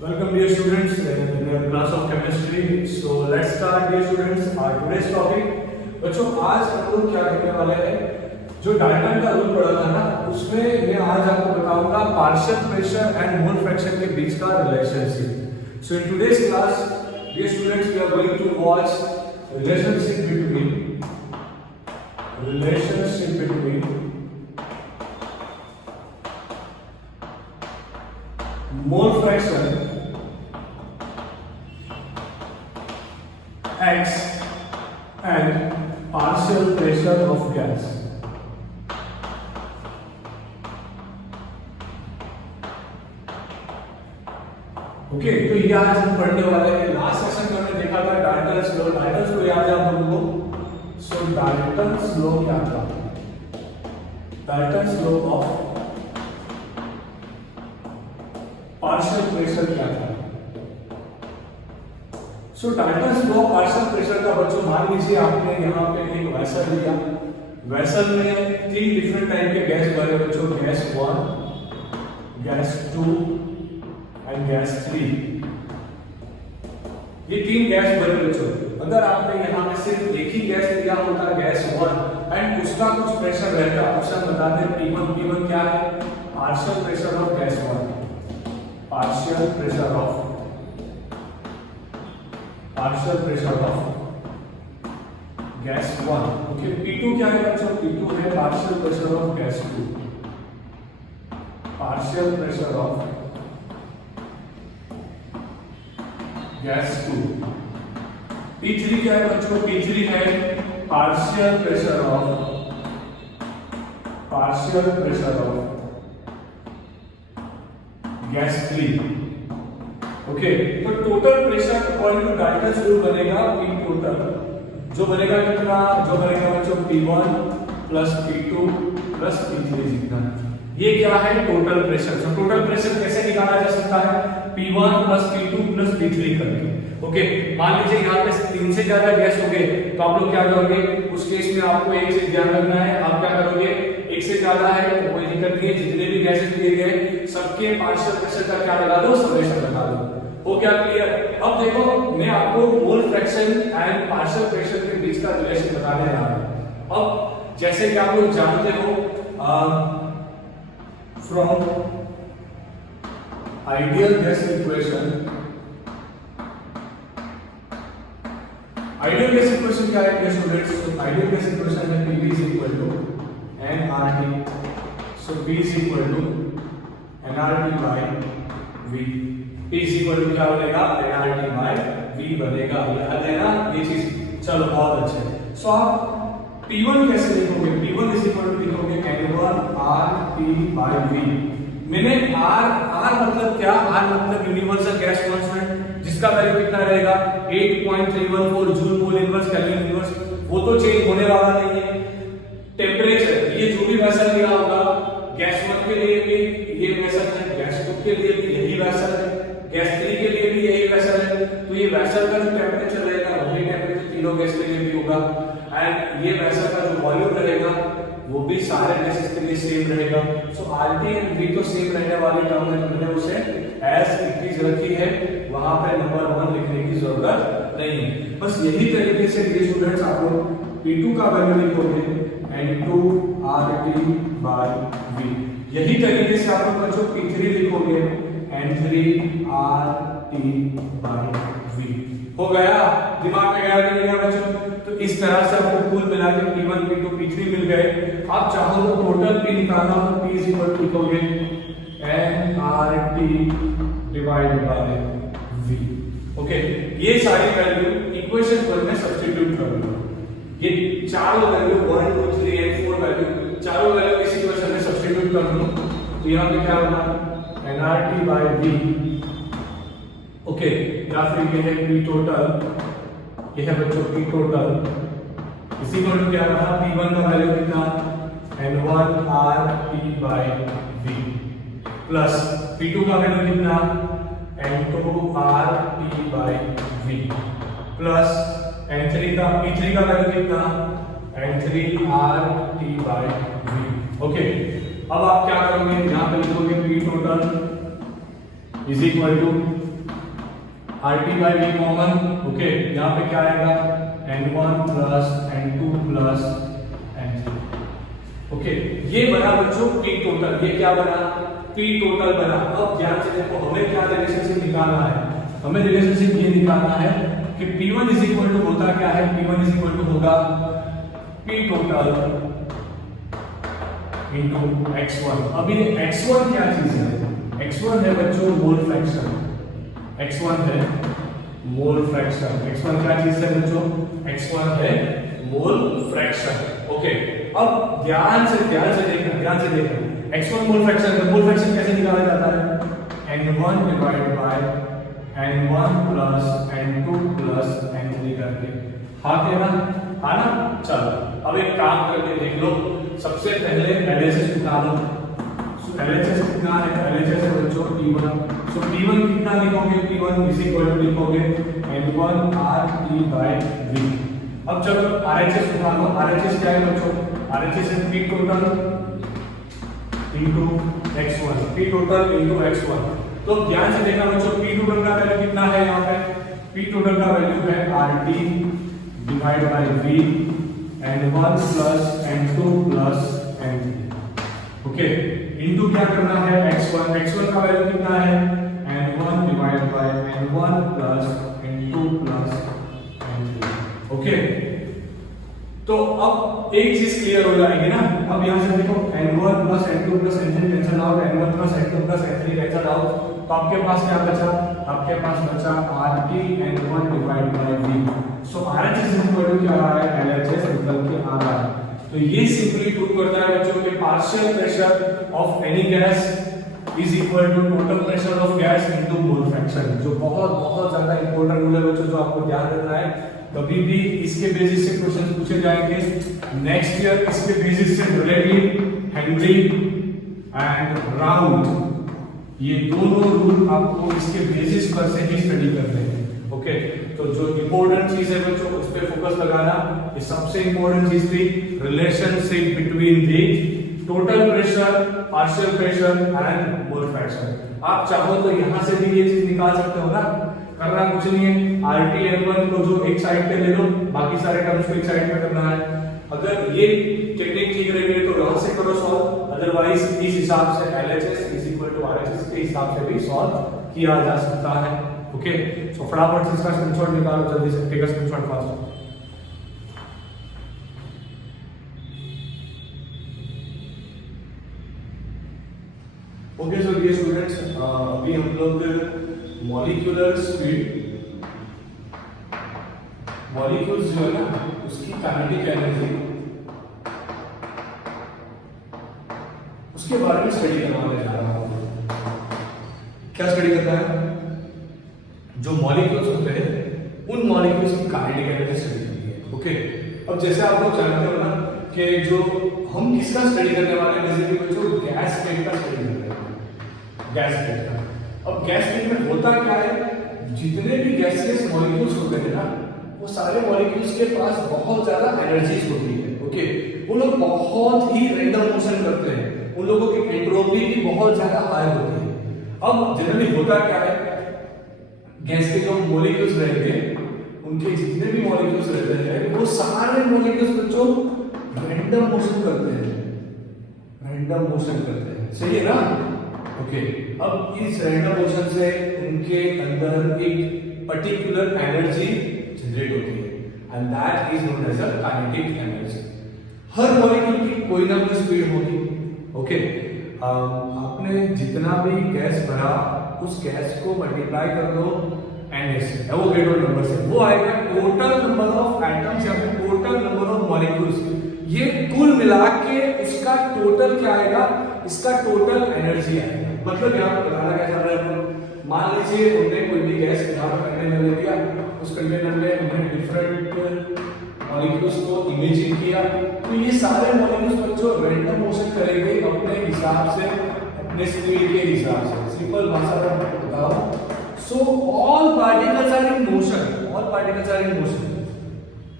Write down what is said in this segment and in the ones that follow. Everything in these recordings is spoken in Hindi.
Welcome dear students in your class of chemistry. So let's start dear students our today's topic. बच्चों आज हम लोग क्या करने वाले हैं, जो डाल्टन का रूल पढ़ा था ना उसमें मैं आज आपको बताऊंगा partial pressure and mole fraction के बीच का relationship. So in today's class dear students we are going to watch relationship between mole fraction X and partial pressure of gas. Okay तो ये आज हम पढ़ने वाले हैं. लास्ट सेशन में हमने देखा था डाल्टन्स लॉ. डाल्टन्स लॉ याद है हम लोगों को. सो डाल्टन्स लॉ क्या था? Dalton's law of partial pressure क्या था? सो डाल्टन्स लॉ पार्शियल प्रेशर का बच्चों मान लीजिए आपने यहाँ पे एक वेसल लिया. वेसल में 3 डिफरेंट टाइप के गैस भरे बच्चों. Gas 1, gas 2 and gas 3. ये 3 गैस भरे बच्चों. अगर आपने यहाँ पे सिर्फ एक ही गैस लिया होता गैस 1 एंड उसका कुछ प्रेशर रहता, ऑप्शन बता दें P1. P1 क्या है? Partial pressure of gas 1. partial pressure of gas 1. Okay P2 क्या है बच्चों? P2 है partial pressure of gas 2. partial pressure of gas 2. P3 क्या है बच्चों? P3 है partial pressure of gas 3. Okay तो total pressure according to Dalton's rule बनेगा P टोटल. जो बनेगा कितना? जो बनेगा बच्चों P1 plus P2 plus P3 जितना. ये क्या है? Total pressure. तो टोटल प्रेशर कैसे निकाला जा सकता है? P1 plus P2 plus P3 करके. ओके मान लीजिए यहाँ पे 3 से ज्यादा गैस हो गए तो आप लोग क्या करोगे? उस केस में आपको एक चीज ध्यान रखना है. आप क्या करोगे? एक से ज्यादा है तो कोई दिक्कत नहीं है. जितने भी गैसेस दिए गए सबके पार्शियल प्रेशर का क्या लगा दो? समेशन लगा दो. हो क्या क्लियर? अब देखो मैं आपको mole fraction and partial pressure के बीच का रिलेशन बताने जा रहा हूं. अब जैसे कि आप लोग जानते हो फ्रॉम आइडियल गैस इक्वेशन क्या है स्टूडेंट्स? आइडियल गैस इक्वेशन है Pv is equal to nRT. So P is equal to nRT by V. P is equal to क्या बनेगा? nRT by V बनेगा. याद है ना ये चीज? चलो बहुत अच्छे. सो आप P1 कैसे लिखोगे? P1 is equal to लिखोगे N1RT by V. मैंने R मतलब क्या? R मतलब यूनिवर्सल गैस कांस्टेंट जिसका वैल्यू कितना रहेगा? 8.314 joule mole inverse kelvin inverse. वो तो चेंज होने वाला नहीं है. टेम्परेचर ये जो भी वेसल लिया होगा गैस 1 के लिए भी ये वेसल है, गैस 2 के लिए भी यही वेसल है, गैस 3 के लिए भी यही वेसल है. तो ये वेसल का जो टेम्परेचर रहेगा वही टेम्परेचर तीनों गैस के लिए भी होगा. एंड ये वेसल का जो वॉल्यूम रहेगा वो भी सारे गैसेस के लिए सेम रहेगा. सो RT एंड V तो सेम रहने वाली टर्म है. हमने उसे एज इट इज रखी है. वहां पे नंबर 1 लिखने की जरूरत नहीं है. बस यही तरीके से ये स्टूडेंट्स आप लोग P2 का वैल्यू लिखोगे N2RT by V. यही तरीके से आप लोग बच्चों P3 लिखोगे N3RT by V. हो गया? दिमाग में गया नहीं गया बच्चों? तो इस तरह से आपको कुल मिला के P1 P2 P3 मिल गए. आप चाहो तो टोटल P निकालना हो तो P is equal to लिखोगे nRT divided by V. Okay ये सारी वैल्यू इक्वेशन 1 में सब्स्टिट्यूट कर लो. ये चारों वैल्यू 1 2 3 एंड 4 वैल्यू चारों वैल्यू इस इक्वेशन में सब्स्टिट्यूट कर लो. तो यहां पे क्या बना? nRT by V. ओके या फिर ये है P टोटल. ये है बच्चों P टोटल इसी को क्या बना? P1 का वैल्यू कितना? N1RT by V plus P2 का वैल्यू कितना? N2RT by V plus N3 का P3 का वैल्यू कितना? N3RT by V. ओके अब आप क्या करोगे? यहाँ पे लिखोगे P total is equal to RT by V common, okay, यहाँ पे क्या आएगा N1 plus N2 plus N3, okay. ये बना बच्चों P टोटल, ये क्या बना P टोटल बना। अब ध्यान से देखो, हमें क्या रिलेशनशिप निकालना है, हमें रिलेशनशिप ये निकालना है कि P1 इज इक्वल टू होता क्या है, P1 इज इक्वल टू होगा P टोटल इनटू x1। अब ये x1 क्या चीज है, x1 है बच्चों मोल फ्रैक्शन, x1 है मोल फ्रैक्शन, x1 क्या चीज है बच्चों, x1 है मोल फ्रैक्शन, ओके। अब ध्यान से देखना x1 मोल फ्रैक्शन है, मोल फ्रैक्शन कैसे निकाला जाता है, n1 divide bye n1 plus n2 plus n3 करके, हाँ क्या ना, चलो अब एक काम करके देख लो। सबसे पहले LHS निकालो, LHS कितना है, LHS है बच्चों P1, सो P1 कितना लिखोगे, P1 इज इक्वल टू लिखोगे N1 RT by V। अब चलो RHS निकालो, RHS क्या है बच्चों, RHS है P total into x1, P total into x1। तो ध्यान से देखना बच्चों, P टोटल का वैल्यू कितना है, यहाँ पे P टोटल का वैल्यू है RT divide by V N1 plus N2 plus N3, okay, into क्या करना है x1, x1 का वैल्यू कितना है N1 divide bye N1 plus N2 plus N3, okay. तो अब एक चीज क्लियर हो जाएगी ना। अब यहां से देखो N1 plus N2 plus N3 cancel out, N1 plus N2 plus N3 cancel out, तो आपके पास क्या बचा, आपके पास बचा RT N1 divide by V। So RHS equal to क्या आ रहा है, LHS निकल के आ रहा है। तो ये सिंपली प्रूव करता है बच्चों कि partial pressure of any gas is equal to total pressure of gas into mole fraction, जो बहुत बहुत ज्यादा इंपॉर्टेंट रूल है बच्चों, जो आपको ध्यान रखना है। कभी भी इसके बेसिस से क्वेश्चन पूछे जाएंगे नेक्स्ट ईयर, इसके बेसिस से रिलेटिव, हेनरी एंड राउंड, ये दोनों रूल आपको इसके बेसिस पर से ही स्टडी करने हैं, ओके। तो जो इंपॉर्टेंट चीज है बच्चों उस पे फोकस लगाना, ये सबसे इंपॉर्टेंट चीज थी, relationship between the total pressure, partial pressure and mole fraction. आप चाहो तो यहां से भी ये चीज निकाल सकते हो ना, करना कुछ नहीं है, RT N1 को जो एक साइड पे ले लो, बाकी सारे टर्म्स को एक साइड पे करना है। अगर ये टेक्निक ठीक रहेगी तो यहां से करो सॉल्व, अदरवाइज इस हिसाब से LHS is equal to RHS के हिसाब से भी सॉल्व किया जा सकता है, ओके। सो फटाफट इसका स्क्रीनशॉट निकालो, जल्दी से take a screenshot fast. Okay so dear students, अभी हम लोग मॉलिक्यूलर स्पीड, मॉलिक्यूल्स जो है ना उसकी काइनेटिक एनर्जी, उसके बारे में स्टडी करवाने जा रहा हूं। क्या स्टडी करना है, जो मॉलिक्यूल्स होते हैं उन मॉलिक्यूल्स की काइनेटिक एनर्जी स्टडी करनी है, ओके। अब जैसे आप लोग जानते हो ना कि जो हम किसका स्टडी करने वाले हैं, जैसे कि जो गैस स्टेट का स्टडी करते हैं, गैस स्टेट का। अब गैस स्टेट में होता क्या है, जितने भी गैसियस मॉलिक्यूल्स होते हैं ना वो सारे मॉलिक्यूल्स के पास बहुत ज्यादा एनर्जीज होती है, ओके। वो लोग बहुत ही रैंडम मोशन करते हैं, उन लोगों की एंट्रोपी भी बहुत ज्यादा हाई होती है। अब जनरली होता क्या है, गैस के जो मॉलिक्यूल्स रहेंगे उनके जितने भी मॉलिक्यूल्स रहते हैं वो सारे मॉलिक्यूल्स बच्चों रैंडम मोशन करते हैं, रैंडम मोशन करते हैं, सही है ना, ओके। अब इस रैंडम मोशन से उनके अंदर एक पर्टिकुलर एनर्जी जनरेट होती है and that is known as a kinetic energy. हर मॉलिक्यूल की कोई ना कोई स्पीड होगी, ओके। आपने जितना भी गैस भरा उस गैस को मल्टीप्लाई कर दो NA से, एवोगैड्रो नंबर से, वो आएगा टोटल नंबर ऑफ एटम्स या फिर टोटल नंबर ऑफ मॉलिक्यूल्स। ये कुल मिला के इसका टोटल क्या आएगा, इसका टोटल एनर्जी आएगा। मतलब यहाँ पर बताना क्या चाह रहे हैं, मान लीजिए हमने कोई भी गैस यहाँ पर कंटेनर ले लिया, उस कंटेनर में हमने डिफरेंट मॉलिक्यूल्स को इमेजिन किया, तो ये सारे मॉलिक्यूल्स बच्चों रैंडम मोशन करेंगे अपने हिसाब से, अपने स्पीड के हिसाब से। सिंपल भाषा में बताओ, so all particles are in motion, all particles are in motion,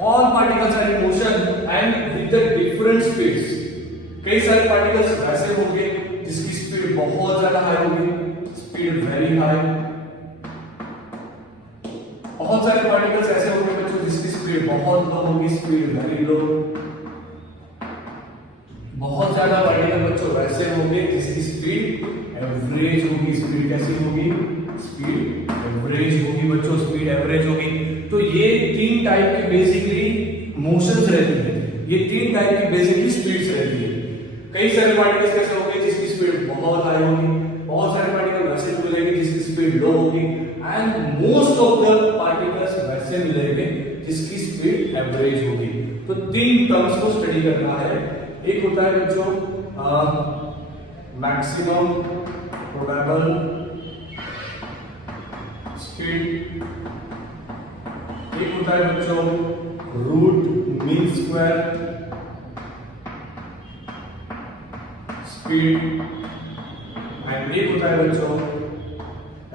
all particles are in motion and with the different speeds। कई सारे पार्टिकल्स ऐसे होंगे जिसकी स्पीड बहुत ज्यादा हाई होगी, स्पीड वेरी हाई, बहुत सारे पार्टिकल्स ऐसे होंगे बच्चों जिसकी स्पीड बहुत लो होगी, स्पीड वेरी लो। बहुत ज्यादा पार्टिकल बच्चों वैसे होंगे जिसकी स्पीड एवरेज होगी। स्पीड कैसी होगी? स्पीड एवरेज होगी बच्चों, स्पीड एवरेज होगी। तो ये तीन टाइप की बेसिकली मोशंस रहती है, ये तीन टाइप की बेसिकली स्पीड्स रहती है। कई सारे पार्टिकल्स कैसे होंगे जिसकी स्पीड बहुत हाई होगी, बहुत सारे पार्टिकल वैसे मिलेंगे जिसकी स्पीड लो होगी, and most of the particles वैसे मिलेंगे जिसकी स्पीड एवरेज होगी। तो तीन टर्म्स को स्टडी करना है। एक होता है बच्चों मैक्सिमम प्रोबेबल स्पीड, एक होता है बच्चों root mean square speed, and एक होता है बच्चों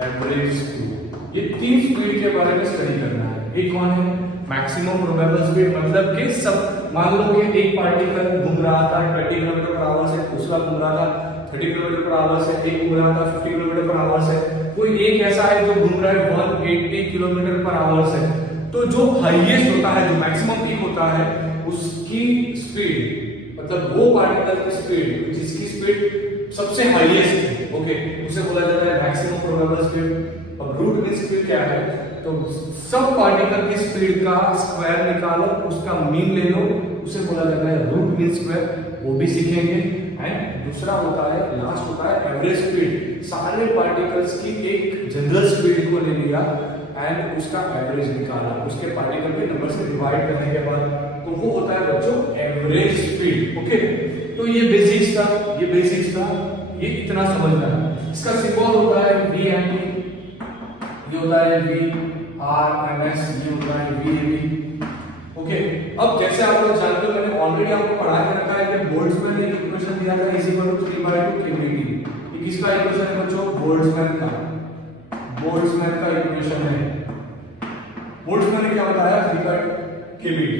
एवरेज स्पीड। ये तीन स्पीड के बारे में स्टडी करना है। एक कौन है? मैक्सिमम प्रोबेबल स्पीड, मतलब कि सब मान लो कि एक पार्टिकल घूम रहा था 20 किलोमीटर पर आवर से, दूसरा घूम रहा था 30 किलोमीटर पर आवर से, एक घूम रहा था 50 किलोमीटर पर आवर से, कोई एक ऐसा है जो घूम रहा है 180 किलोमीटर पर आवर से। तो जो हाईएस्ट होता है, जो मैक्सिमम पीक होता है, उसकी स्पीड, मतलब वो पार्टिकल की स्पीड जिसकी स्पीड सबसे हाईएस्ट है, ओके, उसे बोला जाता है मैक्सिमम प्रोबेबल स्पीड। और रूट मीन स्पीड क्या है? तो सब पार्टिकल की स्पीड का स्क्वायर निकालो, उसका मीन ले लो, उसे बोला जाता है रूट मीन स्क्वायर, वो भी सीखेंगे। एंड दूसरा होता है, लास्ट होता है एवरेज स्पीड। सारे पार्टिकल्स की एक जनरल स्पीड को ले लिया एंड उसका एवरेज निकाला, उसके पार्टिकल के नंबर से डिवाइड करने के बाद, तो वो होता है बच्चों एवरेज स्पीड। ओके, तो ये बेसिक्स था, ये इतना समझना है। इसका सिंबल होता है V एंड T, ये होता है V R M S, ये होता है V A B। ओके, अब जैसे आप लोग जानते हो, मैंने ऑलरेडी आपको पढ़ा के रखा है कि बोल्ट्जमैन ने एक इक्वेशन दिया था इज इक्वल टू 3/2 kBT। ये किसका इक्वेशन है बच्चों? बोल्ट्जमैन का इक्वेशन है। बोल्ट्जमैन ने क्या बताया? 3/2 kBT।